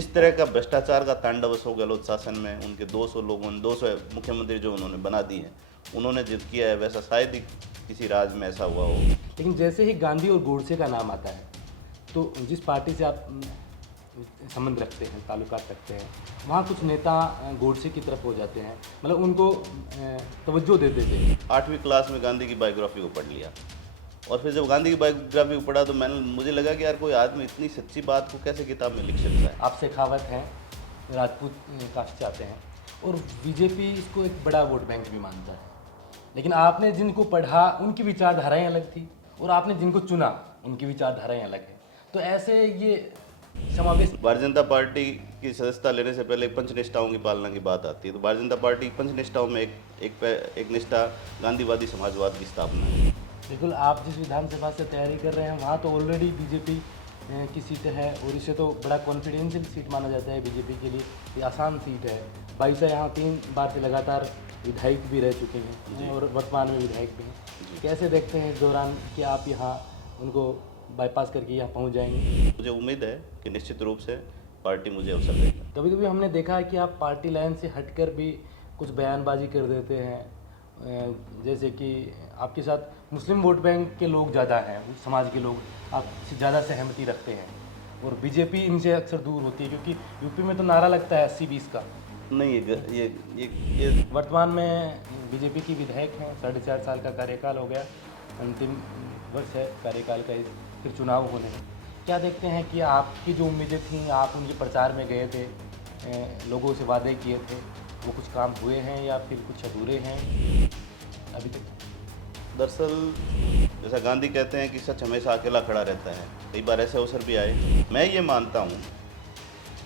जिस तरह का भ्रष्टाचार का तांडव अशोक गहलोत शासन में उनके 200 लोगों 200 मुख्यमंत्री जो उन्होंने बना दी हैं, उन्होंने जो किया है वैसा शायद ही किसी राज्य में ऐसा हुआ हो। लेकिन जैसे ही गांधी और गोडसे का नाम आता है तो जिस पार्टी से आप संबंध रखते हैं, ताल्लुकात रखते हैं, वहाँ कुछ नेता गोडसे की तरफ हो जाते हैं, मतलब उनको तवज्जो देते थे। 8वीं क्लास में गांधी की बायोग्राफी को पढ़ लिया और फिर जब गांधी की बायोग्राफी को पढ़ा तो मुझे लगा कि यार कोई आदमी इतनी सच्ची बात को कैसे किताब में लिख सकता है। आप शेखावत हैं, राजपूत कास्ट से आते हैं और बीजेपी इसको एक बड़ा वोट बैंक भी मानता है, लेकिन आपने जिनको पढ़ा उनकी विचारधाराएं अलग थी और आपने जिनको चुना उनकी विचारधाराएं अलग है। तो ऐसे ये समावेश। भारतीय जनता पार्टी की सदस्यता लेने से पहले पंचनिष्ठाओं की पालना की बात आती है, तो भारतीय जनता पार्टी पंचनिष्ठाओं में एक निष्ठा गांधीवादी समाजवाद की स्थापना है। बिल्कुल, आप जिस विधानसभा से तैयारी कर रहे हैं वहाँ तो ऑलरेडी बीजेपी की सीट है और इसे तो बड़ा कॉन्फिडेंशियल सीट माना जाता है बीजेपी के लिए। ये आसान सीट है। भाई साहब यहाँ 3 बार से लगातार विधायक भी रह चुके हैं और वर्तमान में विधायक भी हैं। कैसे देखते हैं इस दौरान कि आप यहाँ उनको बाईपास करके यहाँ पहुँच जाएंगे? मुझे उम्मीद है कि निश्चित रूप से पार्टी मुझे अवसर देगी। कभी कभी हमने देखा है कि आप पार्टी लाइन से हटकर भी कुछ बयानबाजी कर देते हैं, जैसे कि आपके साथ मुस्लिम वोट बैंक के लोग ज़्यादा हैं, उस समाज के लोग आपसे ज़्यादा सहमति रखते हैं और बीजेपी इनसे अक्सर दूर होती है, क्योंकि यूपी में तो नारा लगता है 80-20 का। नहीं, ये वर्तमान में बीजेपी की विधायक हैं, 4.5 साल का कार्यकाल हो गया, अंतिम वर्ष है कार्यकाल का, फिर चुनाव होने हैं। क्या देखते हैं कि आपकी जो उम्मीदें थीं, आप उनके प्रचार में गए थे, लोगों से वादे किए थे, वो कुछ काम हुए हैं या फिर कुछ अधूरे हैं अभी तक? दरअसल जैसा गांधी कहते हैं कि सच हमेशा अकेला खड़ा रहता है, कई बार ऐसे अवसर भी आए। मैं ये मानता हूँ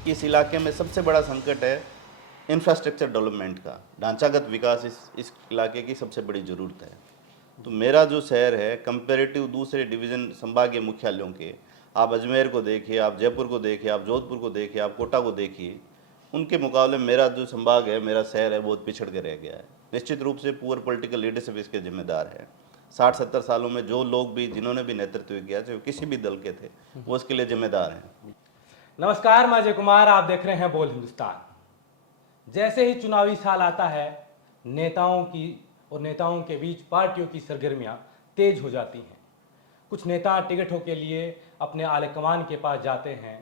कि इस इलाके में सबसे बड़ा संकट है इंफ्रास्ट्रक्चर डेवलपमेंट का, ढांचागत विकास इस इलाके की सबसे बड़ी ज़रूरत है। तो मेरा जो शहर है कंपेरेटिव दूसरे डिवीज़न संभागीय मुख्यालयों के, आप अजमेर को देखिए, आप जयपुर को देखिए, आप जोधपुर को देखिए, आप कोटा को देखिए, उनके मुकाबले मेरा जो संभाग है, मेरा शहर है, बहुत पिछड़ के रह गया है। निश्चित रूप से पुअर पॉलिटिकल लीडरशिप इसके जिम्मेदार है। 60-70 सालों में जो लोग भी जिन्होंने भी नेतृत्व किया, चाहे किसी भी दल के थे, वो इसके लिए जिम्मेदार हैं। नमस्कार, मैं अजय कुमार, आप देख रहे हैं बोल हिंदुस्तान। जैसे ही चुनावी साल आता है, नेताओं के बीच पार्टियों की सरगर्मियां तेज हो जाती हैं। कुछ नेता टिकटों के लिए अपने आलेकमान के पास जाते हैं,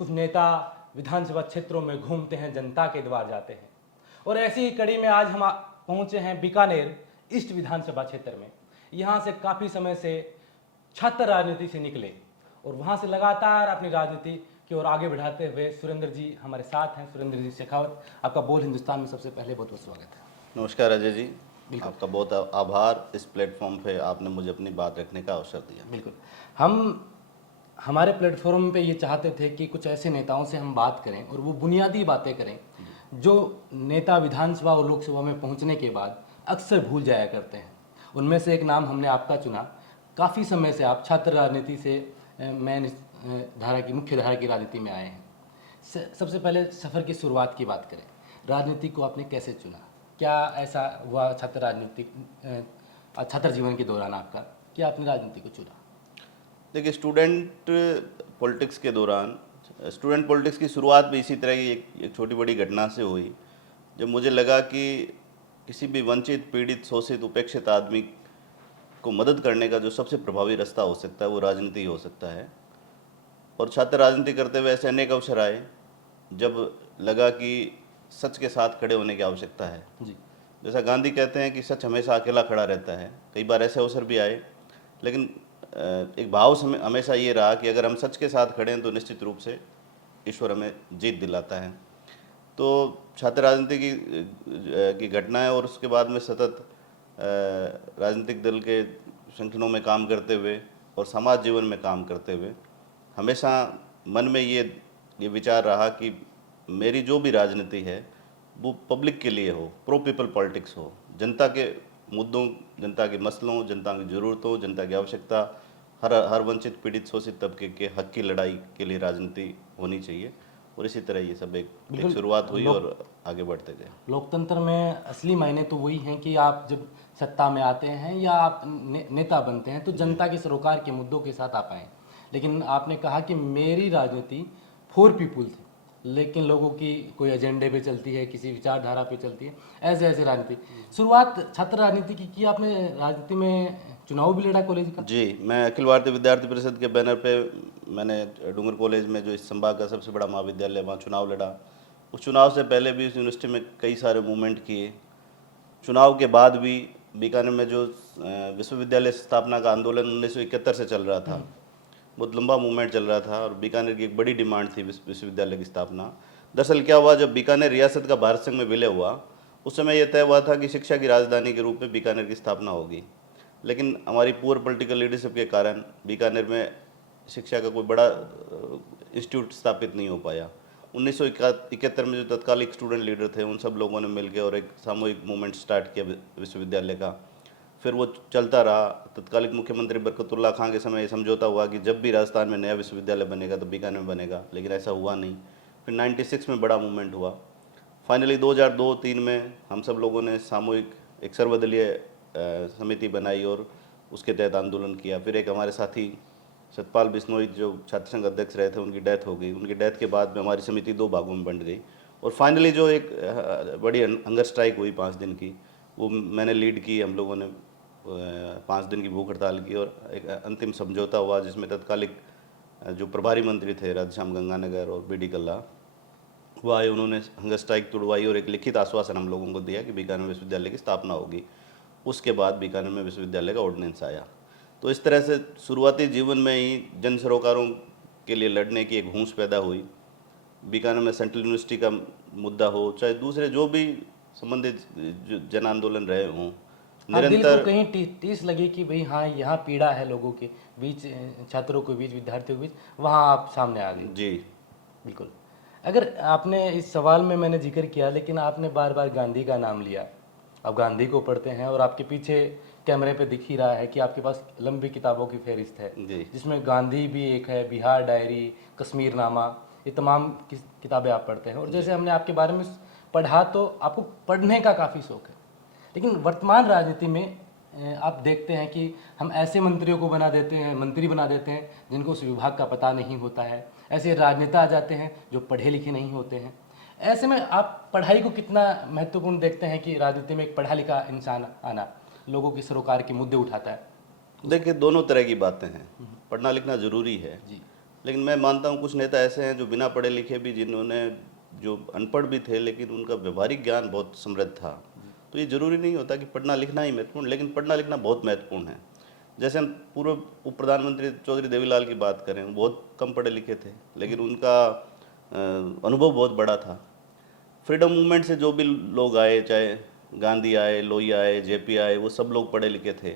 कुछ नेता विधानसभा क्षेत्रों में घूमते हैं, जनता के द्वार जाते हैं। और ऐसी ही कड़ी में आज हम पहुंचे हैं बीकानेर ईस्ट विधानसभा क्षेत्र में। यहाँ से काफ़ी समय से छात्र राजनीति से निकले और वहाँ से लगातार अपनी राजनीति की ओर आगे बढ़ाते हुए सुरेंद्र जी हमारे साथ हैं। सुरेंद्र जी शेखावत, आपका बोल हिंदुस्तान में सबसे पहले बहुत बहुत स्वागत है। नमस्कार अजय जी, आपका बहुत आभार, इस प्लेटफॉर्म पे आपने मुझे अपनी बात रखने का अवसर दिया। बिल्कुल, हम हमारे प्लेटफॉर्म पे ये चाहते थे कि कुछ ऐसे नेताओं से हम बात करें और वो बुनियादी बातें करें जो नेता विधानसभा और लोकसभा में पहुंचने के बाद अक्सर भूल जाया करते हैं। उनमें से एक नाम हमने आपका चुना। काफ़ी समय से आप छात्र राजनीति से मुख्य धारा की राजनीति में आए हैं। सबसे पहले सफ़र की शुरुआत की बात करें, राजनीति को आपने कैसे चुना? क्या ऐसा हुआ छात्र जीवन के दौरान आपका कि आपने राजनीति को चुना? देखिए, स्टूडेंट पॉलिटिक्स की शुरुआत भी इसी तरह की एक छोटी बड़ी घटना से हुई, जब मुझे लगा कि किसी भी वंचित, पीड़ित, शोषित, उपेक्षित आदमी को मदद करने का जो सबसे प्रभावी रास्ता हो सकता है वो राजनीति हो सकता है। और छात्र राजनीति करते हुए ऐसे अनेक अवसर आए जब लगा कि सच के साथ खड़े होने की आवश्यकता है जी। जैसा गांधी कहते हैं कि सच हमेशा अकेला खड़ा रहता है। कई बार ऐसे अवसर भी आए, लेकिन एक भाव हमेशा ये रहा कि अगर हम सच के साथ खड़े हैं तो निश्चित रूप से ईश्वर हमें जीत दिलाता है। तो छात्र राजनीति की घटना है और उसके बाद में सतत राजनीतिक दल के संगठनों में काम करते हुए और समाज जीवन में काम करते हुए हमेशा मन में ये विचार रहा कि मेरी जो भी राजनीति है वो पब्लिक के लिए हो, प्रो पीपल पॉलिटिक्स हो, जनता के मुद्दों, जनता के मसलों, जनता की ज़रूरतों, जनता की आवश्यकता, हर वंचित, पीड़ित, शोषित तबके के हक की लड़ाई के लिए राजनीति होनी चाहिए। और इसी तरह ये सब एक शुरुआत हुई और आगे बढ़ते गए। लोकतंत्र में असली मायने तो वही हैं कि आप जब सत्ता में आते हैं या आप नेता बनते हैं तो जनता के सरोकार के मुद्दों के साथ आप आएँ। लेकिन आपने कहा कि मेरी राजनीति फॉर पीपुल थी, लेकिन लोगों की कोई एजेंडे पे चलती है, किसी विचारधारा पे चलती है, ऐसे ऐसे राजनीति। शुरुआत छात्र राजनीति की आपने, राजनीति में चुनाव भी लड़ा कॉलेज का? जी, मैं अखिल भारतीय विद्यार्थी परिषद के बैनर पे मैंने डूंगर कॉलेज में, जो इस संभाग का सबसे बड़ा महाविद्यालय, वहाँ चुनाव लड़ा। उस चुनाव से पहले भी उस यूनिवर्सिटी में कई सारे मूवमेंट किए। चुनाव के बाद भी बीकानेर में जो विश्वविद्यालय स्थापना का आंदोलन 1971 से चल रहा था, बहुत लंबा मूवमेंट चल रहा था और बीकानेर की एक बड़ी डिमांड थी विश्वविद्यालय की स्थापना। दरअसल क्या हुआ, जब बीकानेर रियासत का भारत संघ में विलय हुआ, उस समय यह तय हुआ था कि शिक्षा की राजधानी के रूप में बीकानेर की स्थापना होगी। लेकिन हमारी पुअर पॉलिटिकल लीडरशिप के कारण बीकानेर में शिक्षा का कोई बड़ा इंस्टीट्यूट स्थापित नहीं हो पाया। 1971 में जो तत्कालिक स्टूडेंट लीडर थे, उन सब लोगों ने मिलकर और एक सामूहिक मूवमेंट स्टार्ट किया विश्वविद्यालय का। फिर वो चलता रहा। तत्कालिक मुख्यमंत्री बरकतुल्लाह खां के समय ये समझौता हुआ कि जब भी राजस्थान में नया विश्वविद्यालय बनेगा तो बीकानेर में बनेगा, लेकिन ऐसा हुआ नहीं। फिर 96 में बड़ा मूवमेंट हुआ। फाइनली 2002-03 में हम सब लोगों ने सामूहिक एक सर्वदलीय समिति बनाई और उसके तहत आंदोलन किया। फिर एक हमारे साथी सतपाल बिश्नोई जो छात्र संघ अध्यक्ष रहे थे, उनकी डेथ हो गई। उनकी डेथ के बाद में हमारी समिति 2 भागों में बंट गई और फाइनली जो एक बड़ी हंगर स्ट्राइक हुई 5 दिन की, वो मैंने लीड की। हम लोगों ने 5 दिन की भूख हड़ताल की और एक अंतिम समझौता हुआ, जिसमें तत्कालिक जो प्रभारी मंत्री थे राधेश्याम गंगानगर और बी डी कल्ला, वो आए, उन्होंने हंगर स्ट्राइक तुड़वाई और एक लिखित आश्वासन हम लोगों को दिया कि बीकानेर विश्वविद्यालय की स्थापना होगी। उसके बाद बीकानेर में विश्वविद्यालय का ऑर्डिनेंस आया। तो इस तरह से शुरुआती जीवन में ही जन सरोकारों के लिए लड़ने की एक होंश पैदा हुई। बीकानेर में सेंट्रल यूनिवर्सिटी का मुद्दा हो, चाहे दूसरे जो भी संबंधित जन आंदोलन रहे हों, हाँ, दिल को कहीं टीस लगी कि भाई हाँ, यहाँ पीड़ा है लोगों के बीच, छात्रों के बीच, विद्यार्थियों के बीच, वहाँ आप सामने आ गए। जी बिल्कुल। अगर आपने इस सवाल में मैंने जिक्र किया, लेकिन आपने बार बार गांधी का नाम लिया। आप गांधी को पढ़ते हैं और आपके पीछे कैमरे पे दिख ही रहा है कि आपके पास लंबी किताबों की फहरिस्त है, जी जिसमें गांधी भी एक है, बिहार डायरी, कश्मीर नामा, ये तमाम किताबें आप पढ़ते हैं। और जैसे हमने आपके बारे में पढ़ा तो आपको पढ़ने का काफ़ी शौक है। लेकिन वर्तमान राजनीति में आप देखते हैं कि हम ऐसे मंत्रियों को बना देते हैं, मंत्री बना देते हैं जिनको उस विभाग का पता नहीं होता है। ऐसे राजनेता आ जाते हैं जो पढ़े लिखे नहीं होते हैं। ऐसे में आप पढ़ाई को कितना महत्वपूर्ण देखते हैं कि राजनीति में एक पढ़ा लिखा इंसान आना लोगों के सरोकार के मुद्दे उठाता है? देखिए, दोनों तरह की बातें हैं। पढ़ना लिखना ज़रूरी है जी। लेकिन मैं मानता हूँ कुछ नेता ऐसे हैं जो बिना पढ़े लिखे भी, जिन्होंने, जो अनपढ़ भी थे लेकिन उनका व्यवहारिक ज्ञान बहुत समृद्ध था। तो ये ज़रूरी नहीं होता कि पढ़ना लिखना ही महत्वपूर्ण, लेकिन पढ़ना लिखना बहुत महत्वपूर्ण है। जैसे हम पूर्व उप प्रधानमंत्री चौधरी देवीलाल की बात करें, वो बहुत कम पढ़े लिखे थे लेकिन उनका अनुभव बहुत बड़ा था। फ्रीडम मूवमेंट से जो भी लोग आए, चाहे गांधी आए, लोहिया आए, जेपी आए, वो सब लोग पढ़े लिखे थे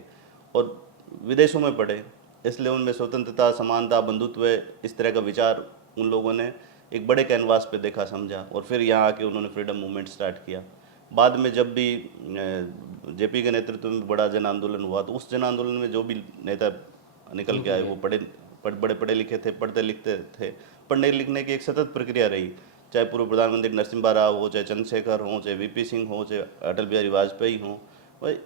और विदेशों में पढ़े, इसलिए उनमें स्वतंत्रता, समानता, बंधुत्व, इस तरह का विचार उन लोगों ने एक बड़े कैनवास पे देखा, समझा और फिर यहाँ आके उन्होंने फ्रीडम मूवमेंट स्टार्ट किया। बाद में जब भी जेपी के नेतृत्व में बड़ा जन आंदोलन हुआ, तो उस जन आंदोलन में जो भी नेता निकल के आए वो बड़े पढ़े लिखे थे, पढ़ते लिखते थे। पढ़ने लिखने की एक सतत प्रक्रिया रही, चाहे पूर्व प्रधानमंत्री नरसिम्हा राव हो, चाहे चंद्रशेखर हो, चाहे वीपी सिंह हो, चाहे अटल बिहारी वाजपेयी हों। वह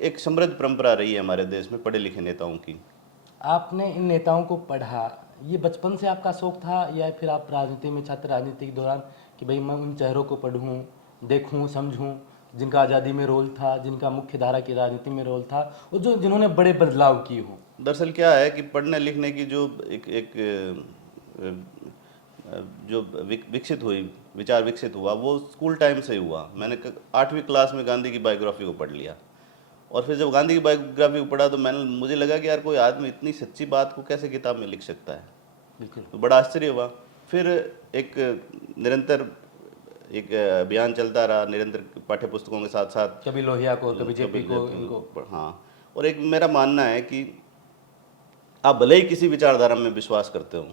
एक समृद्ध परंपरा रही है हमारे देश में पढ़े लिखे नेताओं की। आपने इन नेताओं को पढ़ा, ये बचपन से आपका शौक था या फिर आप राजनीति में, छात्र राजनीति के दौरान कि भाई मैं उन चेहरों को पढ़ूं, देखूं, समझूं, जिनका आज़ादी में रोल था, जिनका मुख्य धारा की राजनीति में रोल था और जिन्होंने बड़े बदलाव किए हों? दरअसल क्या है कि पढ़ने लिखने की जो जो विकसित हुई, विचार विकसित हुआ, वो स्कूल टाइम से हुआ। मैंने 8वीं क्लास में गांधी की बायोग्राफी को पढ़ लिया और फिर जब गांधी की बायोग्राफी को पढ़ा तो मुझे लगा कि यार, कोई आदमी इतनी सच्ची बात को कैसे किताब में लिख सकता है। बिल्कुल। तो बड़ा आश्चर्य हुआ। फिर एक निरंतर एक अभियान चलता रहा, निरंतर पाठ्य पुस्तकों के साथ साथ, कभी लोहिया को, कभी जेपी को, इनको। हाँ, और एक मेरा मानना है कि आप भले ही किसी विचारधारा में विश्वास करते हो,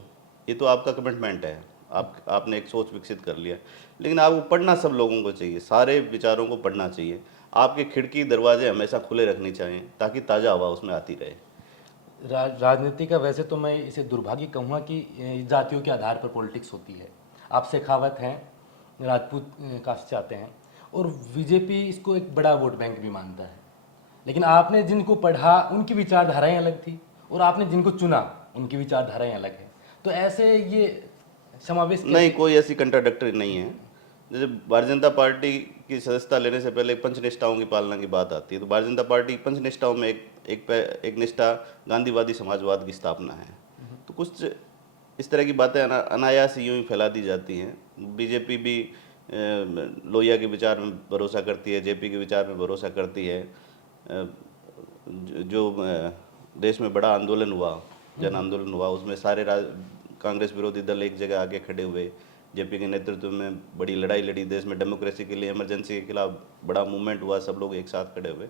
ये तो आपका कमिटमेंट है, आपने एक सोच विकसित कर लिया, लेकिन आपको पढ़ना सब लोगों को चाहिए, सारे विचारों को पढ़ना चाहिए। आपके खिड़की दरवाजे हमेशा खुले रखने चाहिए ताकि ताज़ा हवा उसमें आती रहे। राजनीति का वैसे तो मैं इसे दुर्भाग्य कहूँगा कि जातियों के आधार पर पॉलिटिक्स होती है। आप शेखावत हैं, राजपूत कास्ट से आते हैं और बीजेपी इसको एक बड़ा वोट बैंक भी मानता है। लेकिन आपने जिनको पढ़ा उनकी विचारधाराएं अलग थी और आपने जिनको चुना उनकी विचारधाराएं अलग हैं। तो ऐसे ये समावेश नहीं, कोई ऐसी कंट्राडिक्टरी नहीं है। जैसे भारतीय जनता पार्टी की सदस्यता लेने से पहले पंच निष्ठाओं की पालना की बात आती है, तो भारतीय जनता पार्टी की पंच निष्ठाओं में एक निष्ठा गांधीवादी समाजवाद की स्थापना है। तो कुछ इस तरह की बातें अनायास यूं ही फैला दी जाती हैं। बीजेपी भी लोहिया के विचार में भरोसा करती है, जेपी के विचार में भरोसा करती है। जो देश में बड़ा आंदोलन हुआ, जन आंदोलन हुआ, उसमें सारे कांग्रेस विरोधी दल एक जगह आके खड़े हुए, जेपी के नेतृत्व में बड़ी लड़ाई लड़ी, देश में डेमोक्रेसी के लिए, इमरजेंसी के खिलाफ बड़ा मूवमेंट हुआ, सब लोग एक साथ खड़े हुए।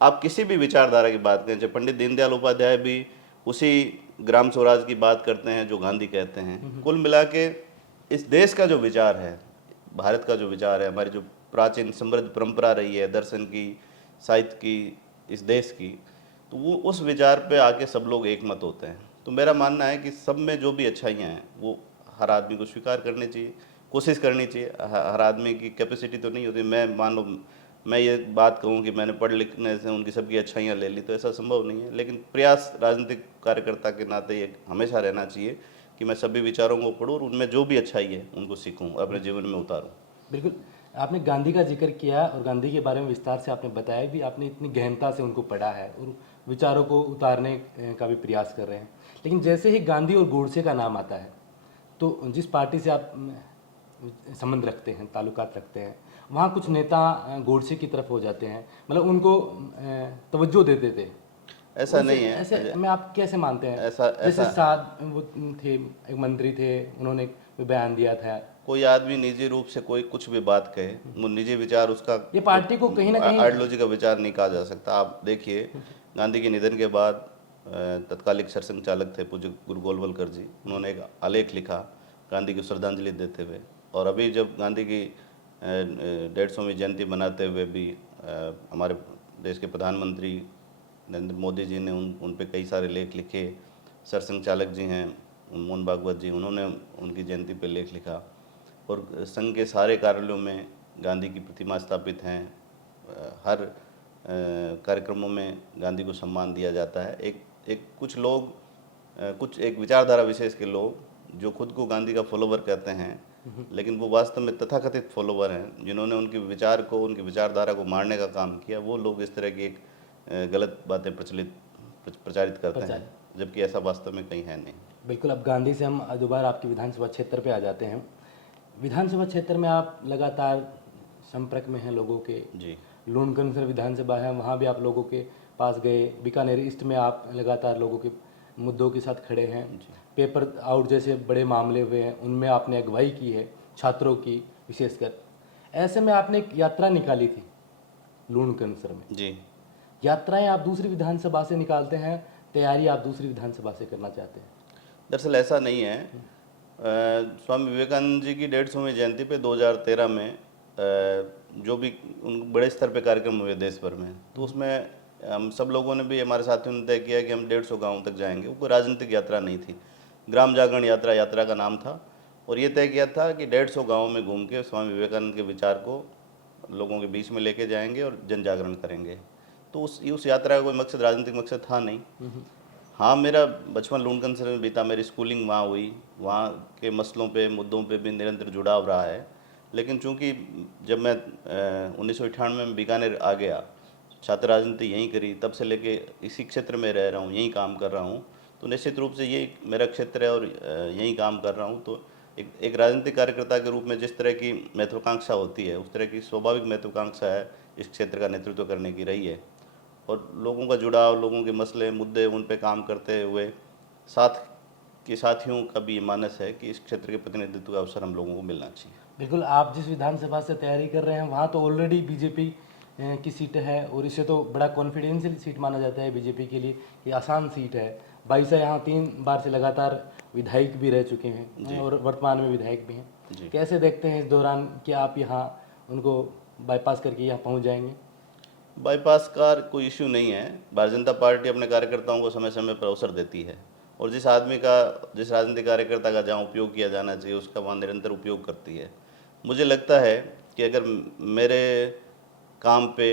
आप किसी भी विचारधारा की बात करें, जब पंडित दीनदयाल उपाध्याय भी उसी ग्राम स्वराज की बात करते हैं जो गांधी कहते हैं। कुल मिला के इस देश का जो विचार है, भारत का जो विचार है, हमारी जो प्राचीन समृद्ध परंपरा रही है दर्शन की, साहित्य की, इस देश की, तो वो उस विचार पे आके सब लोग एक मत होते हैं। तो मेरा मानना है कि सब में जो भी अच्छाइयाँ हैं वो हर आदमी को स्वीकार करनी चाहिए, कोशिश करनी चाहिए। हर आदमी की कैपेसिटी तो नहीं होती। मैं मान लो मैं ये बात कहूँ कि मैंने पढ़ लिखने से उनकी सबकी अच्छाइयाँ ले ली, तो ऐसा संभव नहीं है। लेकिन प्रयास राजनीतिक कार्यकर्ता के नाते ये हमेशा रहना चाहिए कि मैं सभी विचारों को पढूं और उनमें जो भी अच्छाई है उनको सीखूं, अपने जीवन में उतारूं। बिल्कुल, आपने गांधी का जिक्र किया और गांधी के बारे में विस्तार से आपने बताया भी, आपने इतनी गहनता से उनको पढ़ा है और विचारों को उतारने का भी प्रयास कर रहे हैं। लेकिन जैसे ही गांधी और गोडसे का नाम आता है, तो जिस पार्टी से आप संबंध रखते हैं, ताल्लुकात रखते हैं, वहाँ कुछ नेता गोडसे की तरफ हो जाते हैं, मतलब उनको तवज्जो देते थे। ऐसा नहीं है। ऐसे में आप कैसे मानते हैं? ऐसा जैसे ऐसा साद वो थे, एक मंत्री थे, उन्होंने एक बयान दिया था। कोई आदमी निजी रूप से कोई कुछ भी बात कहे, वो निजी विचार, उसका ये पार्टी को कहीं ना कहीं आइडियोलॉजी का विचार नहीं कहा जा सकता। आप देखिए, गांधी के निधन के बाद तत्कालिक सरसंघ चालक थे पूज्य गुरु गोलवलकर जी, उन्होंने एक आलेख लिखा गांधी की श्रद्धांजलि देते हुए। और अभी जब गांधी की 150वीं जयंती मनाते हुए भी हमारे देश के प्रधानमंत्री नरेंद्र मोदी जी ने उन पे कई सारे लेख लिखे। सरसंघ चालक जी हैं मोहन भागवत जी, उन्होंने उनकी जयंती पे लेख लिखा। और संघ के सारे कार्यालयों में गांधी की प्रतिमा स्थापित हैं। हर कार्यक्रमों में गांधी को सम्मान दिया जाता है। एक कुछ लोग, कुछ एक विचारधारा विशेष के लोग जो खुद को गांधी का फॉलोवर कहते हैं, लेकिन वो वास्तव में तथाकथित फॉलोवर हैं, जिन्होंने उनके विचार को, उनकी विचारधारा को मारने का काम किया, वो लोग इस तरह की एक गलत बातें प्रचारित करते हैं, जबकि ऐसा वास्तव में कहीं है नहीं। बिल्कुल। अब गांधी से हम दोबारा आपके विधानसभा क्षेत्र पे आ जाते हैं। विधानसभा क्षेत्र में आप लगातार संपर्क में हैं लोगों के। जी। लूणकरसर विधानसभा है, वहाँ भी आप लोगों के पास गए। बीकानेर ईस्ट में आप लगातार लोगों के मुद्दों के साथ खड़े हैं। पेपर आउट जैसे बड़े मामले हुए हैं, उनमें आपने अगुवाई की है, छात्रों की विशेषकर। ऐसे में आपने एक यात्रा निकाली थी लूणकरसर में। जी। यात्राएं आप दूसरी विधानसभा से निकालते हैं, तैयारी आप दूसरी विधानसभा से करना चाहते हैं? दरअसल ऐसा नहीं है। स्वामी विवेकानंद जी की 150वीं जयंती पे 2013 में जो भी उन बड़े स्तर पे कार्यक्रम हुए देश भर में, तो उसमें हम सब लोगों ने भी, हमारे साथियों ने तय किया कि हम 150 गाँव तक जाएंगे। वो कोई राजनीतिक यात्रा नहीं थी, ग्राम जागरण यात्रा का नाम था। और ये तय किया था कि 150 गाँव में घूम के स्वामी विवेकानंद के विचार को लोगों के बीच में लेके जाएंगे और जन जागरण करेंगे। तो उस यात्रा का कोई मकसद, राजनीतिक मकसद था नहीं। हाँ, मेरा बचपन लूणकरसर में बीता, मेरी स्कूलिंग वहाँ हुई, वहाँ के मसलों पे, मुद्दों पे भी निरंतर जुड़ाव रहा है। लेकिन चूंकि जब मैं 1998 में बीकानेर आ गया, छात्र राजनीति यहीं करी, तब से लेके इसी क्षेत्र में रह रहा हूँ, यहीं काम कर रहा हूँ, तो निश्चित रूप से ये मेरा क्षेत्र है और यहीं काम कर रहा हूँ। तो एक राजनीतिक कार्यकर्ता के रूप में जिस तरह की महत्वाकांक्षा होती है, उस तरह की स्वाभाविक महत्वाकांक्षा है इस क्षेत्र का नेतृत्व करने की रही है। और लोगों का जुड़ाव, लोगों के मसले मुद्दे, उन पे काम करते हुए साथ के साथियों का भी ये मानस है कि इस क्षेत्र के प्रतिनिधित्व का अवसर हम लोगों को मिलना चाहिए। बिल्कुल। आप जिस विधानसभा से तैयारी कर रहे हैं, वहाँ तो ऑलरेडी बीजेपी की सीट है और इसे तो बड़ा कॉन्फिडेंशियल सीट माना जाता है बीजेपी के लिए कि आसान सीट है। भाई साहब यहाँ 3 बार से लगातार विधायक भी रह चुके हैं और वर्तमान में विधायक भी हैं। कैसे देखते हैं इस दौरान कि आप यहाँ उनको बाईपास करके यहाँ पहुँच जाएंगे? बाईपास का कोई इश्यू नहीं है। भारतीय जनता पार्टी अपने कार्यकर्ताओं को समय समय पर अवसर देती है और जिस राजनीतिक कार्यकर्ता का जहाँ उपयोग किया जाना चाहिए उसका वहाँ निरंतर उपयोग करती है। मुझे लगता है कि अगर मेरे काम पे,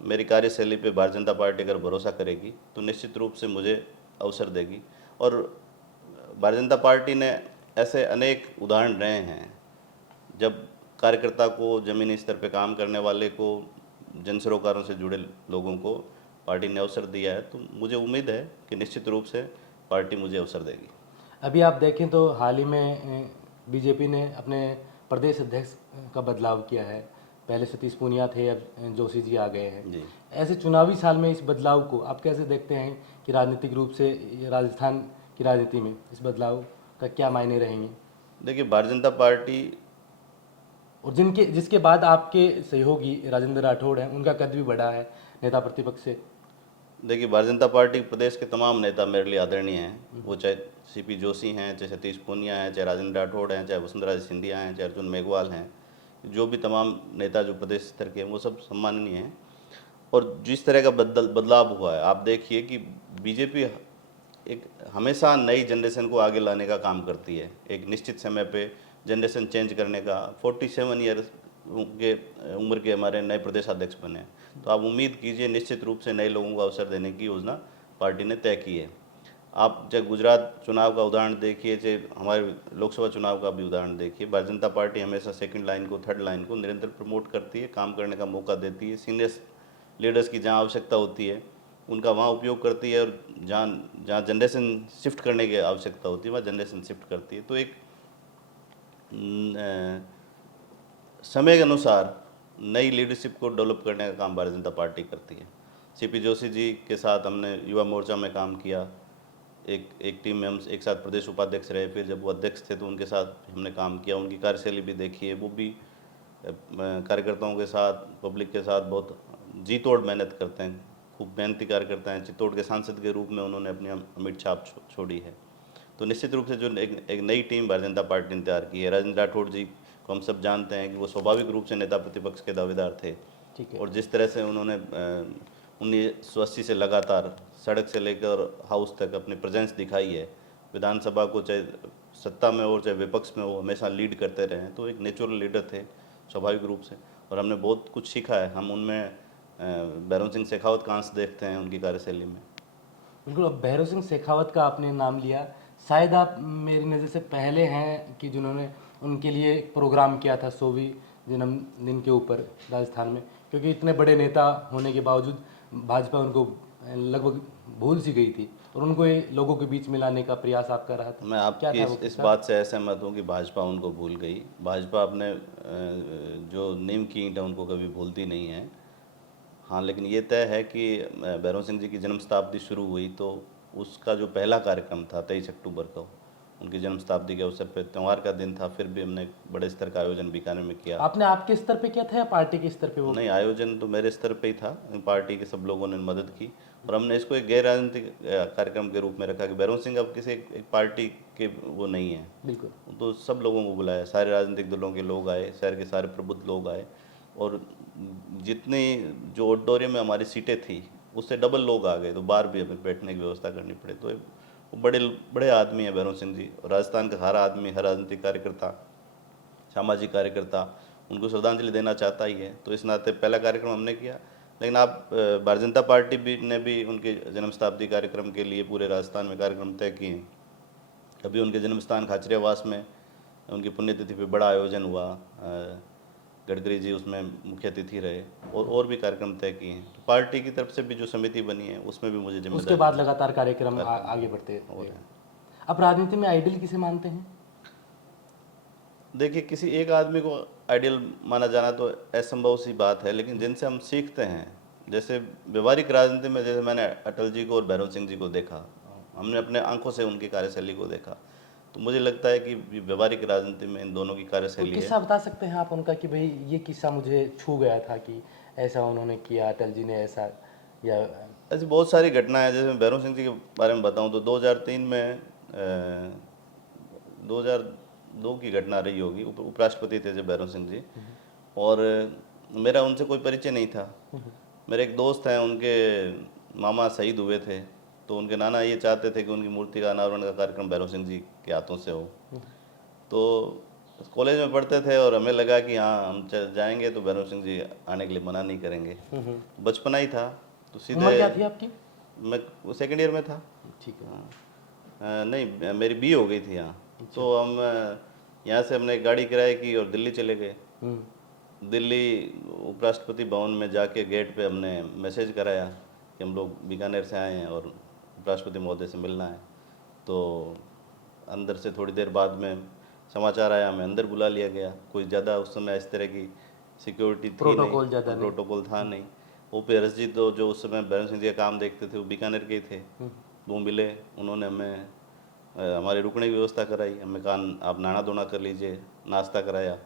मेरी कार्यशैली पे भारतीय जनता पार्टी अगर भरोसा करेगी तो निश्चित रूप से मुझे अवसर देगी। और भारतीय जनता पार्टी ने ऐसे अनेक उदाहरण रहे हैं जब कार्यकर्ता को, ज़मीनी स्तर पे काम करने वाले को, जन सरोकारों से जुड़े लोगों को पार्टी ने अवसर दिया है। तो मुझे उम्मीद है कि निश्चित रूप से पार्टी मुझे अवसर देगी। अभी आप देखें तो हाल ही में बीजेपी ने अपने प्रदेश अध्यक्ष का बदलाव किया है। पहले सतीश पूनिया थे, अब जोशी जी आ गए हैं। जी, ऐसे चुनावी साल में इस बदलाव को आप कैसे देखते हैं कि राजनीतिक रूप से ये राजस्थान की राजनीति में इस बदलाव का क्या मायने रहेंगे? देखिए भारतीय जनता पार्टी, और जिसके बाद आपके सहयोगी राजेंद्र राठौड़ हैं, उनका कद भी बढ़ा है नेता प्रतिपक्ष से। देखिए भारतीय जनता पार्टी प्रदेश के तमाम नेता मेरे लिए आदरणीय हैं। वो चाहे सीपी जोशी हैं, चाहे सतीश पूनिया हैं, चाहे राजेंद्र राठौड़ हैं, चाहे वसुंधरा सिंधिया हैं, चाहे अर्जुन मेघवाल हैं, जो भी तमाम नेता जो प्रदेश स्तर के हैं वो सब सम्माननीय हैं। और जिस तरह का बदलाव हुआ है, आप देखिए कि बीजेपी एक हमेशा नई जनरेशन को आगे लाने का काम करती है। एक निश्चित समय पे जनरेशन चेंज करने का 47 ईयर के उम्र के हमारे नए प्रदेशाध्यक्ष बने। तो आप उम्मीद कीजिए निश्चित रूप से नए लोगों को अवसर देने की योजना पार्टी ने तय की है। आप चाहे गुजरात चुनाव का उदाहरण देखिए, चाहे हमारे लोकसभा चुनाव का भी उदाहरण देखिए, भारतीय जनता पार्टी हमेशा सेकंड लाइन को, थर्ड लाइन को निरंतर प्रमोट करती है, काम करने का मौका देती है। सीनियर लीडर्स की जहाँ आवश्यकता होती है उनका वहाँ उपयोग करती है, और जहाँ जहाँ जनरेशन शिफ्ट करने की आवश्यकता होती है वहाँ जनरेशन शिफ्ट करती है। तो एक समय के अनुसार नई लीडरशिप को डेवलप करने का काम भारतीय जनता पार्टी करती है। सीपी जोशी जी के साथ हमने युवा मोर्चा में काम किया। एक टीम में हम एक साथ प्रदेश उपाध्यक्ष रहे, फिर जब वो अध्यक्ष थे तो उनके साथ हमने काम किया। उनकी कार्यशैली भी देखी है, वो भी कार्यकर्ताओं के साथ, पब्लिक के साथ बहुत जी तोड़ मेहनत करते हैं, खूब मेहनती कार्यकर्ता हैं। चित्तौड़ के सांसद के रूप में उन्होंने अपनी अमिट छाप छोड़ी है। तो निश्चित रूप से जो एक नई टीम भारतीय जनता पार्टी ने तैयार की है। राजेंद्र राठौड़ जी को हम सब जानते हैं कि वो स्वाभाविक रूप से नेता प्रतिपक्ष के दावेदार थे। ठीक है। और जिस तरह से उन्होंने 1980 से लगातार सड़क से लेकर हाउस तक अपनी प्रेजेंस दिखाई है, विधानसभा को चाहे सत्ता में और चाहे विपक्ष में वो हमेशा लीड करते रहे हैं। तो एक नेचुरल लीडर थे स्वाभाविक रूप से, और हमने बहुत कुछ सीखा है। हम उनमें भैरों सिंह शेखावत का अंश देखते हैं उनकी कार्यशैली में। बिल्कुल, अब भैरव सिंह शेखावत का आपने नाम लिया, शायद आप मेरी नज़र से पहले हैं कि जिन्होंने उनके लिए एक प्रोग्राम किया था 100वीं जन्मदिन के ऊपर राजस्थान में, क्योंकि इतने बड़े नेता होने के बावजूद भाजपा उनको लगभग भूल सी गई थी, और उनको ये लोगों के बीच में लाने का प्रयास आप कर रहा था। मैं क्या आपकी था वो इस किस्सा? बात से असहमत हूँ कि भाजपा उनको भूल गई। भाजपा अपने जो नींव की ईंट है उनको कभी भूलती नहीं है। हाँ, लेकिन ये तय है कि भैरव सिंह जी की जन्म शताब्दी शुरू हुई तो उसका जो पहला कार्यक्रम था 23 अक्टूबर को, उनकी जन्म शताब्दी के अवसर पर, त्यौहार का दिन था, फिर भी हमने एक बड़े स्तर का आयोजन बीकानेर में किया। आपने आपके स्तर पे किया था या पार्टी के स्तर पे वो? नहीं, आयोजन तो मेरे स्तर पे ही था, पार्टी के सब लोगों ने मदद की, और हमने इसको एक गैर राजनीतिक कार्यक्रम के रूप में रखा कि भैरव सिंह अब किसी एक पार्टी के वो नहीं है। बिल्कुल। तो सब लोगों को बुलाया, सारे राजनीतिक दलों के लोग आए, शहर के सारे प्रबुद्ध लोग आए, और जितनी जो ऑडिटोरियम में हमारी सीटें थी उससे डबल लोग आ गए, तो बाहर भी हमें बैठने की व्यवस्था करनी पड़ी। तो वो बड़े बड़े आदमी हैं भैरव सिंह जी, और राजस्थान का हर आदमी, हर राजनीतिक कार्यकर्ता, सामाजिक कार्यकर्ता उनको श्रद्धांजलि देना चाहता ही है। तो इस नाते पहला कार्यक्रम हमने किया। लेकिन आप भारतीय जनता पार्टी ने भी उनके जन्म शताब्दी कार्यक्रम के लिए पूरे राजस्थान में कार्यक्रम तय किए हैं। अभी उनके जन्म स्थान खाचरियावास में उनकी पुण्यतिथि पे बड़ा आयोजन हुआ, गडकरी जी उसमें मुख्य अतिथि रहे, और भी कार्यक्रम तय किए हैं। तो पार्टी की तरफ से भी जो समिति बनी है उसमें भी मुझे उसके जिम्मेदारी बाद लगातार कार्यक्रम आगे बढ़ते हो रहे। रहा है। अब राजनीति में आइडियल किसे मानते हैं? देखिए, किसी एक आदमी को आइडियल माना जाना तो असंभव सी बात है, लेकिन जिनसे हम सीखते हैं, जैसे व्यवहारिक राजनीति में, जैसे मैंने अटल जी को और भैरव सिंह जी को देखा, हमने अपने आंखों से उनकी कार्यशैली को देखा, तो मुझे लगता है कि व्यवहारिक राजनीति में इन दोनों की कोई कार्यशैली है। किस्सा बता सकते हैं आप उनका कि भाई ये किस्सा मुझे छू गया था कि ऐसा उन्होंने किया, अटल जी ने ऐसा, या ऐसी बहुत सारी घटनाएं हैं। जैसे मैं भैरव सिंह जी के बारे में बताऊं तो 2003 में 2002 की घटना रही होगी। उपराष्ट्रपति थे जब भैरव सिंह जी, और मेरा उनसे कोई परिचय नहीं था। मेरे एक दोस्त हैं, उनके मामा शहीद हुए थे, तो उनके नाना ये चाहते थे कि उनकी मूर्ति का अनावरण का कार्यक्रम भैरव सिंह जी के हाथों से हो। तो कॉलेज में पढ़ते थे और हमें लगा कि हाँ हम जाएंगे तो भैरव सिंह जी आने के लिए मना नहीं करेंगे। बचपना ही था तो उम्र क्या सीधे थी आपकी? मैं सेकेंड ईयर में था। ठीक है। नहीं, मेरी बी हो गई थी यहाँ। तो हम यहाँ से हमने एक गाड़ी किराए की और दिल्ली चले गए। दिल्ली उपराष्ट्रपति भवन में जाके गेट पे हमने मैसेज कराया कि हम लोग बीकानेर से आए हैं और उपराष्ट्रपति महोदय से मिलना है। तो अंदर से थोड़ी देर बाद में समाचार आया, हमें अंदर बुला लिया गया। कोई ज़्यादा उस समय इस तरह की सिक्योरिटी थी प्रोटोकॉल नहीं, ज़्यादा नहीं। प्रोटोकॉल था नहीं। ओपी अरस जी तो जो उस समय बैरन सिंह जी का काम देखते थे वो बीकानेर के ही थे। वो मिले, उन्होंने हमें हमारी रुकने की व्यवस्था कराई। हमें कहा आप नहाना धोना कर लीजिए, नाश्ता कराया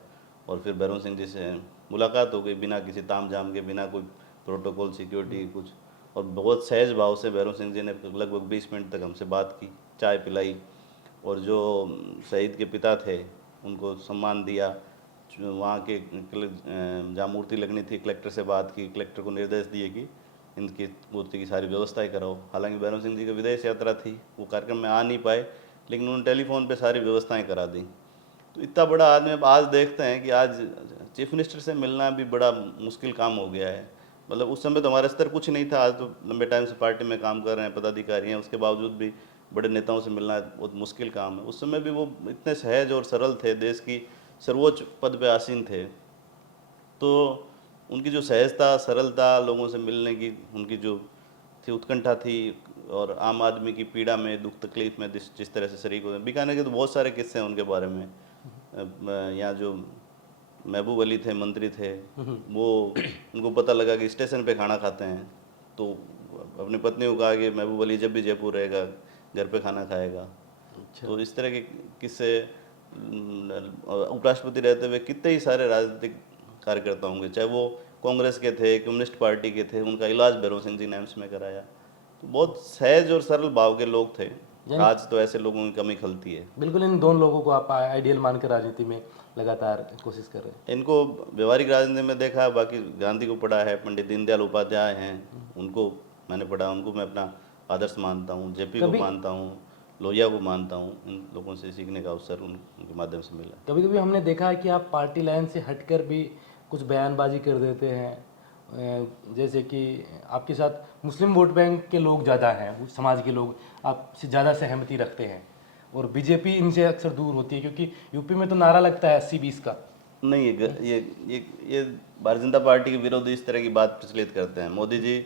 और फिर बैरन सिंह जी से मुलाकात हो गई बिना किसी ताम झाम के, बिना कोई प्रोटोकॉल सिक्योरिटी कुछ। और बहुत सहज भाव से बैरन सिंह जी ने लगभग 20 मिनट तक हमसे बात की, चाय पिलाई और जो शहीद के पिता थे उनको सम्मान दिया। जो वहाँ के जहाँ मूर्ति लगनी थी कलेक्टर से बात की, कलेक्टर को निर्देश दिए कि इनकी मूर्ति की सारी व्यवस्थाएं कराओ। हालांकि बैरन सिंह जी की विदेश यात्रा थी, वो कार्यक्रम में आ नहीं पाए, लेकिन उन्होंने टेलीफोन पे सारी व्यवस्थाएं करा दी। तो इतना बड़ा आदमी अब आज देखते हैं कि आज चीफ मिनिस्टर से मिलना भी बड़ा मुश्किल काम हो गया है। मतलब उस समय तो हमारा स्तर कुछ नहीं था, आज तो लंबे टाइम से पार्टी में काम कर रहे हैं, पदाधिकारी हैं, उसके बावजूद भी बड़े नेताओं से मिलना बहुत मुश्किल काम है। उस समय भी वो इतने सहज और सरल थे, देश की सर्वोच्च पद पे आसीन थे। तो उनकी जो सहजता, सरलता, लोगों से मिलने की उनकी जो थी उत्कंठा थी, और आम आदमी की पीड़ा में, दुख तकलीफ में जिस तरह से शरीक होते हैं। बीकानेर के तो बहुत सारे किस्से हैं उनके बारे में। यहाँ जो महबूब अली थे, मंत्री थे, वो उनको पता लगा कि स्टेशन पे खाना खाते हैं, तो अपनी पत्नी को कहा कि महबूब अली जब भी जयपुर रहेगा घर पे खाना खाएगा। तो इस तरह के किस्से उपराष्ट्रपति रहते हुए कितने ही सारे राजनीतिक कार्यकर्ता होंगे, चाहे वो कांग्रेस के थे, कम्युनिस्ट पार्टी के थे, उनका इलाज बैरन सिंह जी ने एम्स में कराया। तो बहुत सहज और सरल भाव के लोग थे। आज तो ऐसे लोगों की कमी खलती है। बिल्कुल, इन दोनों लोगों को आप आइडियल मानकर राजनीति में लगातार कोशिश कर रहे हैं। इनको व्यवहारिक राजनीति में देखा है, बाकी गांधी को पढ़ा है, पंडित दीनदयाल उपाध्याय हैं, उनको मैंने पढ़ा, उनको मैं अपना आदर्श मानता हूँ, जेपी को मानता हूँ, लोहिया को मानता हूँ। इन लोगों से सीखने का अवसर उनके माध्यम से मिला। कभी कभी हमने देखा है कि आप पार्टी लाइन से हटकर भी कुछ बयानबाजी कर देते हैं, जैसे कि आपके साथ मुस्लिम वोट बैंक के लोग ज़्यादा हैं, उस समाज के लोग आपसे ज़्यादा सहमति रखते हैं, और बीजेपी इनसे अक्सर दूर होती है, क्योंकि यूपी में तो नारा लगता है 80-20 का। नहीं, ये भारतीय जनता पार्टी के विरोधी इस तरह की बात प्रचलित करते हैं। मोदी जी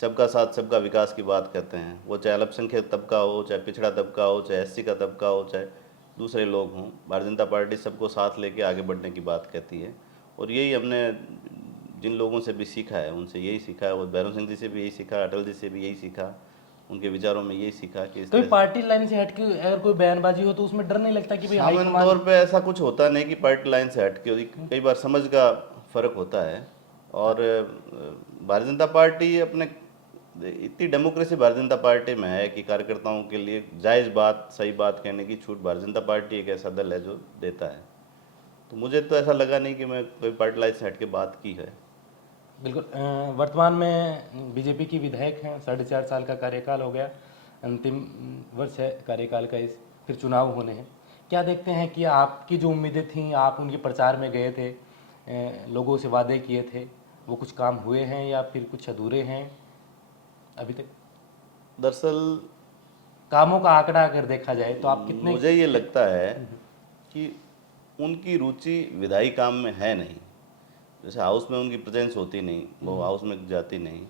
सबका साथ सबका विकास की बात कहते हैं, वो चाहे अल्पसंख्यक तबका हो, चाहे पिछड़ा तबका हो, चाहे एससी का तबका हो, चाहे दूसरे लोग हों। भारतीय जनता पार्टी सबको साथ लेके आगे बढ़ने की बात कहती है, और यही हमने जिन लोगों से भी सीखा है उनसे यही सीखा है। वो बैरन सिंह जी से भी यही सीखा, अटल जी से भी यही सीखा, उनके विचारों में यही सीखा कि कभी पार्टी लाइन से हटके अगर कोई बयानबाजी हो तो उसमें डर नहीं लगता कि भाई सामान्य तौर पे ऐसा कुछ होता नहीं कि पार्टी लाइन से हट के, कई बार समझ का फर्क होता है। और भारतीय जनता पार्टी अपने इतनी डेमोक्रेसी भारतीय जनता पार्टी में है कि कार्यकर्ताओं के लिए जायज़ बात, सही बात कहने की छूट भारतीय जनता पार्टी एक ऐसा दल है जो देता है। तो मुझे तो ऐसा लगा नहीं कि मैं कोई पार्टी लाइन से हट के बात की है। बिल्कुल। वर्तमान में बीजेपी की विधायक हैं, 4.5 साल का कार्यकाल हो गया, अंतिम वर्ष है कार्यकाल का, इस फिर चुनाव होने हैं। क्या देखते हैं कि आपकी जो उम्मीदें थीं, आप उनके प्रचार में गए थे, लोगों से वादे किए थे, वो कुछ काम हुए हैं या फिर कुछ अधूरे हैं अभी तक? दरअसल कामों का आंकड़ा अगर देखा जाए तो आप कितने? मुझे ये लगता है कि उनकी रुचि विधायी काम में है नहीं। जैसे हाउस में उनकी प्रेजेंस होती नहीं, वो हाउस में जाती नहीं,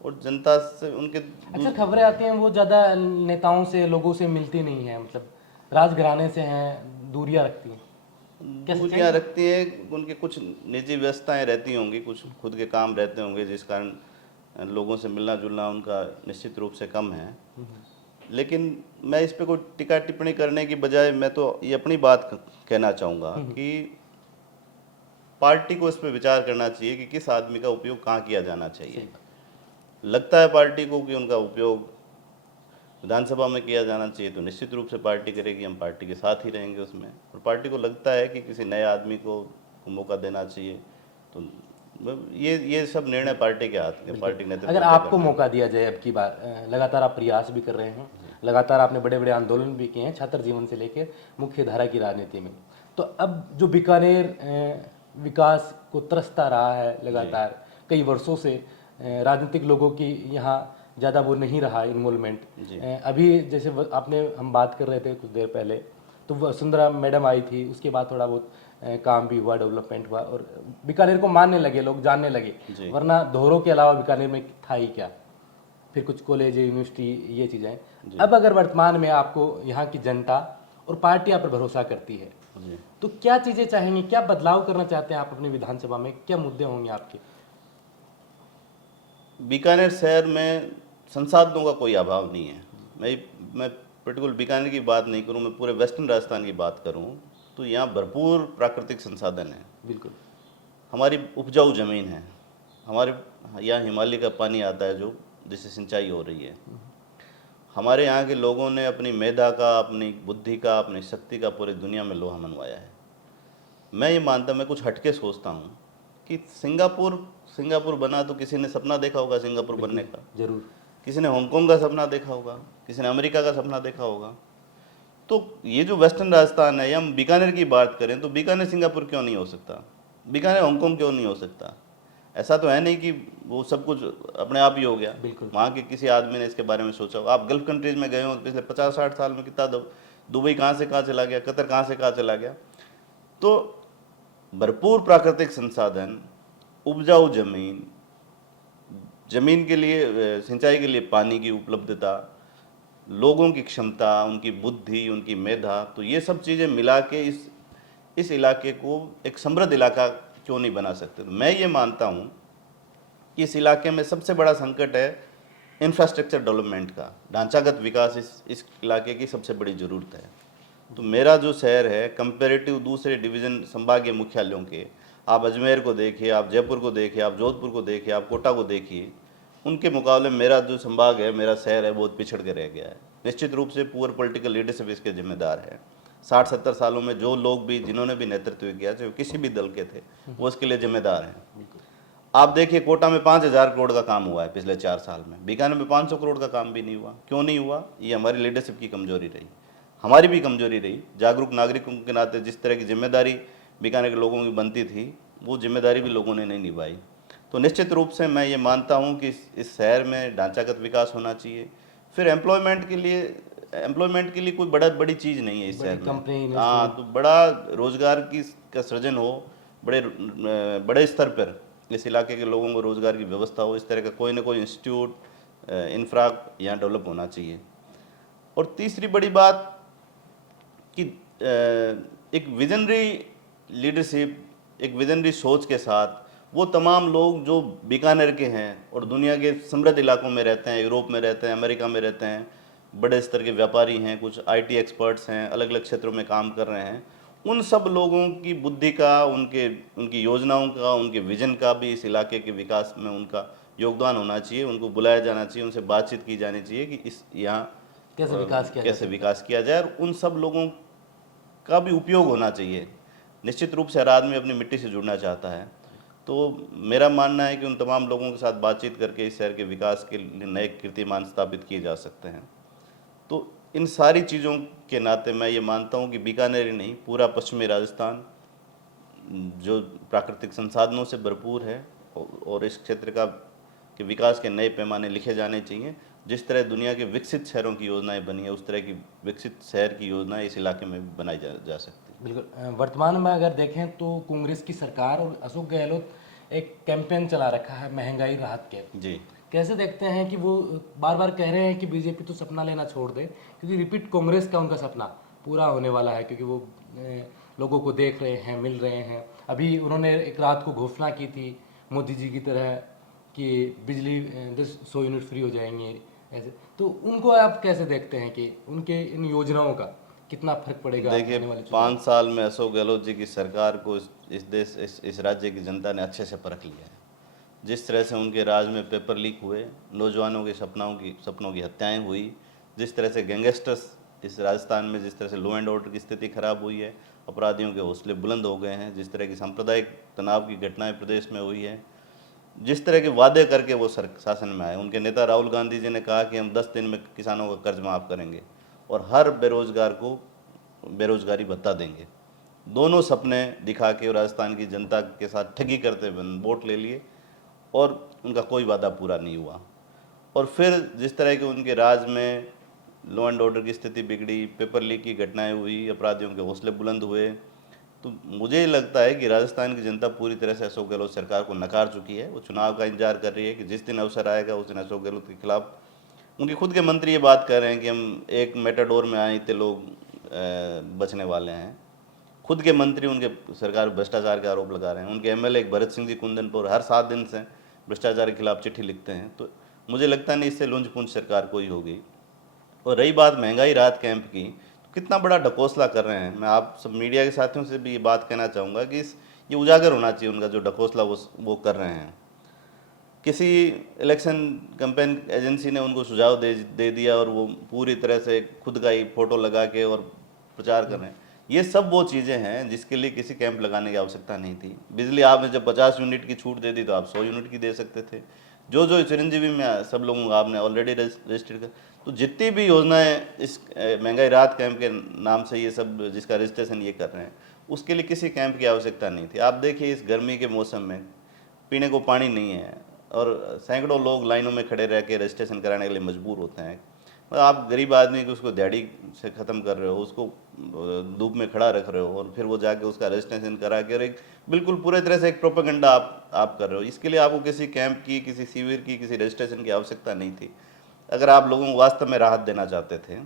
और जनता से उनके अक्सर खबरें आती हैं वो ज़्यादा नेताओं से, लोगों से मिलती नहीं है, मतलब राजघराने से हैं, दूरियां रखती हैं। दूरियां रखती हैं, उनके कुछ निजी व्यस्तताएं रहती होंगी, कुछ खुद के काम रहते होंगे, जिस कारण लोगों से मिलना जुलना उनका निश्चित रूप से कम है। लेकिन मैं इस पे कोई टिक्का टिप्पणी करने की बजाय मैं तो ये अपनी बात कहना चाहूँगा कि पार्टी को इस पे विचार करना चाहिए कि किस आदमी का उपयोग कहाँ किया जाना चाहिए। लगता है पार्टी को कि उनका उपयोग विधानसभा में किया जाना चाहिए, तो निश्चित रूप से पार्टी करेगी, हम पार्टी के साथ ही रहेंगे उसमें। और पार्टी को लगता है कि किसी नए आदमी को मौका देना चाहिए, तो ये सब निर्णय पार्टी के हाथ में, पार्टी नेतृत्व। अगर आपको मौका दिया जाए, अब की बार लगातार आप प्रयास भी कर रहे हैं, लगातार आपने बड़े बड़े आंदोलन भी किए हैं छात्र जीवन से लेकर मुख्य धारा की राजनीति में, तो अब जो बीकानेर विकास को तरसता रहा है लगातार कई वर्षों से, राजनीतिक लोगों की यहाँ ज़्यादा वो नहीं रहा इन्वॉल्वमेंट। अभी जैसे आपने हम बात कर रहे थे कुछ देर पहले, तो तो वसुंधरा मैडम आई थी, उसके बाद थोड़ा बहुत काम भी हुआ, डेवलपमेंट हुआ और बीकानेर को मानने लगे लोग, जानने लगे। जी। वरना धोरों के अलावा बीकानेर में था ही क्या। फिर कुछ कॉलेज, यूनिवर्सिटी, ये चीज़ें। अब अगर वर्तमान में आपको यहाँ की जनता और पार्टी आप पर भरोसा करती है, जी। तो क्या चीज़ें चाहेंगे, क्या बदलाव करना चाहते हैं आप अपनी विधानसभा में, क्या मुद्दे होंगे आपके? बीकानेर शहर में संसाधनों का कोई अभाव नहीं है। मैं पर्टिकुलर बीकानेर की बात नहीं करूं, मैं पूरे वेस्टर्न राजस्थान की बात करूं तो यहाँ भरपूर प्राकृतिक संसाधन हैं। बिल्कुल। हमारी उपजाऊ ज़मीन है, हमारे यहाँ हिमालय का पानी आता है जो जिससे सिंचाई हो रही है। हमारे यहाँ के लोगों ने अपनी मेधा का, अपनी बुद्धि का, अपनी शक्ति का पूरी दुनिया में लोहा मनवाया है। मैं ये मानता, मैं कुछ हटके सोचता हूँ कि सिंगापुर बना तो किसी ने सपना देखा होगा सिंगापुर बनने का, जरूर। किसी ने हांगकांग का सपना देखा होगा, किसी ने अमेरिका का सपना देखा होगा। तो ये जो वेस्टर्न राजस्थान है, या हम बीकानेर की बात करें तो बीकानेर सिंगापुर क्यों नहीं हो सकता, बीकानेर हांगकांग क्यों नहीं हो सकता। ऐसा तो है नहीं कि वो सब कुछ अपने आप ही हो गया, बिल्कुल। वहाँ के किसी आदमी ने इसके बारे में सोचा हो। आप गल्फ कंट्रीज में गए हो पिछले 50-60 साल में, कितना दुबई कहाँ से कहाँ चला गया, कतर कहाँ से कहाँ चला गया। तो भरपूर प्राकृतिक संसाधन, उपजाऊ जमीन, जमीन के लिए सिंचाई के लिए पानी की उपलब्धता, लोगों की क्षमता, उनकी बुद्धि, उनकी मेधा, तो ये सब चीज़ें मिला के इस इलाके को एक समृद्ध इलाका क्यों नहीं बना सकते। तो मैं ये मानता हूँ कि इस इलाके में सबसे बड़ा संकट है इंफ्रास्ट्रक्चर डेवलपमेंट का, ढांचागत विकास इस इलाके की सबसे बड़ी ज़रूरत है। तो मेरा जो शहर है कंपेरेटिव दूसरे डिवीज़न संभागीय मुख्यालयों के, आप अजमेर को देखिए, आप जयपुर को देखिए, आप जोधपुर को देखिए, आप कोटा को देखिए, उनके मुकाबले मेरा जो संभाग है, मेरा शहर है, बहुत पिछड़ के रह गया है। निश्चित रूप से पुअर पॉलिटिकल लीडरशिप इसके जिम्मेदार है। 60-70 सालों में जो लोग भी, जिन्होंने भी नेतृत्व किया, चाहे वो किसी भी दल के थे, वो इसके लिए जिम्मेदार हैं। आप देखिए कोटा में 5,000 करोड़ का काम हुआ है पिछले 4 साल में, बीकानेर में 500 करोड़ का काम भी नहीं हुआ। क्यों नहीं हुआ? ये हमारी लीडरशिप की कमजोरी रही, हमारी भी कमजोरी रही। जागरूक नागरिकों के नाते जिस तरह की जिम्मेदारी बीकानेर के लोगों की बनती थी, वो जिम्मेदारी भी लोगों ने नहीं निभाई। तो निश्चित रूप से मैं ये मानता हूँ कि इस शहर में ढांचागत विकास होना चाहिए। फिर एम्प्लॉयमेंट के लिए कोई बड़ी चीज़ नहीं है इस शहर में। हाँ, तो बड़ा रोजगार का सृजन हो, बड़े स्तर पर इस इलाके के लोगों को रोजगार की व्यवस्था हो, इस तरह का कोई ना कोई इंस्टीट्यूट, इंफ्रा यहाँ डेवलप होना चाहिए। और तीसरी बड़ी बात कि एक विजनरी लीडरशिप, एक विजनरी सोच के साथ वो तमाम लोग जो बीकानेर के हैं और दुनिया के समृद्ध इलाकों में रहते हैं, यूरोप में रहते हैं, अमेरिका में रहते हैं, बड़े स्तर के व्यापारी हैं, कुछ आईटी एक्सपर्ट्स हैं, अलग अलग क्षेत्रों में काम कर रहे हैं, उन सब लोगों की बुद्धि का, उनकी योजनाओं का, उनके विजन का भी इस इलाके के विकास में उनका योगदान होना चाहिए। उनको बुलाया जाना चाहिए, उनसे बातचीत की जानी चाहिए कि इस यहाँ कैसे विकास किया जाए, और उन सब लोगों का भी उपयोग होना चाहिए। निश्चित रूप से हर आदमी अपनी मिट्टी से जुड़ना चाहता है, तो मेरा मानना है कि उन तमाम लोगों के साथ बातचीत करके इस शहर के विकास के लिए नए कीर्तिमान स्थापित किए जा सकते हैं। तो इन सारी चीज़ों के नाते मैं ये मानता हूँ कि बीकानेर ही नहीं, पूरा पश्चिमी राजस्थान जो प्राकृतिक संसाधनों से भरपूर है, और इस क्षेत्र के विकास के नए पैमाने लिखे जाने चाहिए। जिस तरह दुनिया के विकसित शहरों की योजनाएं बनी है, उस तरह की विकसित शहर की योजनाएं इस इलाके में भी बनाई जा सकती है। बिल्कुल। वर्तमान में अगर देखें तो कांग्रेस की सरकार और अशोक गहलोत एक कैंपेन चला रखा है महंगाई राहत के। जी। कैसे देखते हैं कि वो बार बार कह रहे हैं कि बीजेपी तो सपना लेना छोड़ दे, क्योंकि रिपीट कांग्रेस का उनका सपना पूरा होने वाला है, क्योंकि वो लोगों को देख रहे हैं, मिल रहे हैं। अभी उन्होंने एक रात को घोषणा की थी मोदी जी की तरह कि बिजली 100 यूनिट फ्री हो जाएंगे ऐसे। तो उनको आप कैसे देखते हैं कि उनके इन योजनाओं का कितना फर्क पड़ेगा? देखिए, 5 साल में अशोक गहलोत जी की सरकार को इस राज्य की जनता ने अच्छे से परख लिया है। जिस तरह से उनके राज में पेपर लीक हुए, नौजवानों के सपनों की हत्याएं हुई, जिस तरह से गैंगस्टर्स इस राजस्थान में, जिस तरह से लॉ एंड ऑर्डर की स्थिति खराब हुई है, अपराधियों के हौसले बुलंद हो गए हैं, जिस तरह की सांप्रदायिक तनाव की घटनाएं प्रदेश में हुई है, जिस तरह के वादे करके वो शासन में आए। उनके नेता राहुल गांधी जी ने कहा कि हम 10 दिन में किसानों का कर्ज माफ़ करेंगे और हर बेरोजगार को बेरोजगारी भत्ता देंगे। दोनों सपने दिखा के राजस्थान की जनता के साथ ठगी करते हुए वोट ले लिए, और उनका कोई वादा पूरा नहीं हुआ। और फिर जिस तरह के उनके राज में लॉ एंड ऑर्डर की स्थिति बिगड़ी, पेपर लीक की घटनाएं हुई, अपराधियों के हौसले बुलंद हुए। तो मुझे लगता है कि राजस्थान की जनता पूरी तरह से अशोक गहलोत सरकार को नकार चुकी है। वो चुनाव का इंतजार कर रही है कि जिस दिन अवसर आएगा उस दिन अशोक गहलोत के खिलाफ, उनके खुद के मंत्री ये बात कर रहे हैं कि हम एक मेटाडोर में आए थे लोग बचने वाले हैं। खुद के मंत्री उनके सरकार भ्रष्टाचार के आरोप लगा रहे हैं। उनके एमएलए एक भरत सिंह जी कुंदनपुर हर 7 दिन से भ्रष्टाचार के खिलाफ चिट्ठी लिखते हैं। तो मुझे लगता नहीं इससे लुंज पुंज सरकार कोई होगी। और रही बात महंगाई राहत कैंप की, तो कितना बड़ा ढकोसला कर रहे हैं। मैं आप सब मीडिया के साथियों से भी ये बात कहना चाहूँगा कि ये उजागर होना चाहिए उनका जो ढकोसला वो कर रहे हैं। किसी इलेक्शन कैंपेन एजेंसी ने उनको सुझाव दे दिया और वो पूरी तरह से खुद का ही फोटो लगा के और प्रचार कर रहे हैं। ये सब वो चीज़ें हैं जिसके लिए किसी कैंप लगाने की आवश्यकता नहीं थी। बिजली आपने जब 50 यूनिट की छूट दे दी तो आप 100 यूनिट की दे सकते थे। जो जो चिरंजीवी में सब लोगों को आपने ऑलरेडी रजिस्टर्ड कर। तो जितनी भी योजनाएं इस महंगाई राहत कैंप के नाम से ये सब जिसका रजिस्ट्रेशन ये कर रहे हैं, उसके लिए किसी कैंप की आवश्यकता नहीं थी। आप देखिए इस गर्मी के मौसम में पीने को पानी नहीं है और सैकड़ों लोग लाइनों में खड़े रह के रजिस्ट्रेशन कराने के लिए मजबूर होते हैं। मतलब आप गरीब आदमी को उसको दिहाड़ी से ख़त्म कर रहे हो, उसको धूप में खड़ा रख रहे हो और फिर वो जाके उसका रजिस्ट्रेशन करा के और एक बिल्कुल पूरे तरह से एक प्रोपेगेंडा आप कर रहे हो। इसके लिए आपको किसी कैंप की, किसी शिविर की, किसी रजिस्ट्रेशन की आवश्यकता नहीं थी। अगर आप लोगों को वास्तव में राहत देना चाहते थे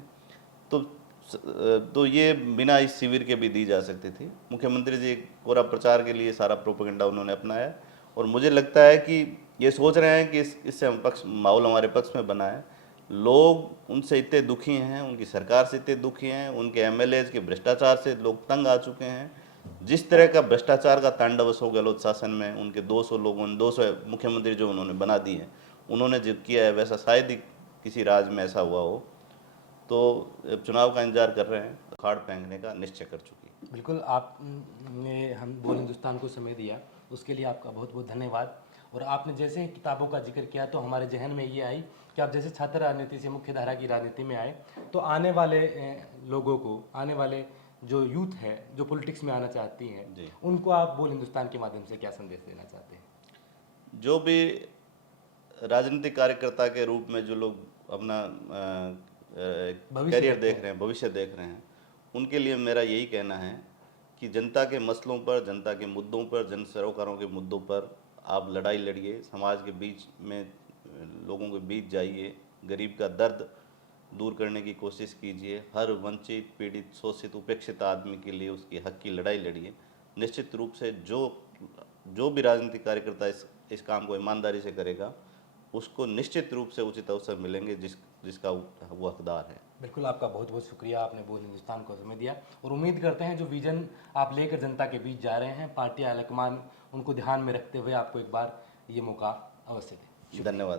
तो ये बिना इस शिविर के भी दी जा सकती थी। मुख्यमंत्री जी पूरा प्रचार के लिए सारा प्रोपेगेंडा उन्होंने अपनाया और मुझे लगता है कि ये सोच रहे हैं कि इससे हम माहौल हमारे पक्ष में बना है। लोग उनसे इतने दुखी हैं, उनकी सरकार से इतने दुखी हैं, उनके एमएलएज के भ्रष्टाचार से लोग तंग आ चुके हैं। जिस तरह का भ्रष्टाचार का तांडव अशोक गहलोत शासन में उनके 200 लोगों 200 मुख्यमंत्री जो उन्होंने बना दिए हैं, उन्होंने जो किया है वैसा शायद ही किसी राज्य में ऐसा हुआ हो। तो अब चुनाव का इंतजार कर रहे हैं, अखाड़ फेंकने का निश्चय कर चुकी है। बिल्कुल, आपने हम बोल हिंदुस्तान को समय दिया, उसके लिए आपका बहुत बहुत धन्यवाद। और आपने जैसे ही किताबों का जिक्र किया तो हमारे जहन में ये आई कि आप जैसे छात्र राजनीति से मुख्य धारा की राजनीति में आए, तो आने वाले लोगों को, आने वाले जो यूथ है जो पॉलिटिक्स में आना चाहती हैं, जी। उनको आप बोल हिंदुस्तान के माध्यम से क्या संदेश देना चाहते हैं? जो भी राजनीतिक कार्यकर्ता के रूप में जो लोग अपना भविष्य करियर देखते देख रहे हैं, भविष्य देख रहे हैं, उनके लिए मेरा यही कहना है कि जनता के मसलों पर, जनता के मुद्दों पर, जन सरोकारों के मुद्दों पर आप लड़ाई लड़िए। समाज के बीच में लोगों के बीच जाइए, गरीब का दर्द दूर करने की कोशिश कीजिए। हर वंचित, पीड़ित, शोषित, उपेक्षित आदमी के लिए उसके हक की लड़ाई लड़िए। निश्चित रूप से जो भी राजनीतिक कार्यकर्ता इस काम को ईमानदारी से करेगा, उसको निश्चित रूप से उचित अवसर मिलेंगे जिसका वो हकदार है। बिल्कुल, आपका बहुत बहुत शुक्रिया, आपने बोल हिंदुस्तान को समय दिया और उम्मीद करते हैं जो विजन आप लेकर जनता के बीच जा रहे हैं, पार्टी हाईकमान उनको ध्यान में रखते हुए आपको एक बार ये मौका अवश्य दें। धन्यवाद।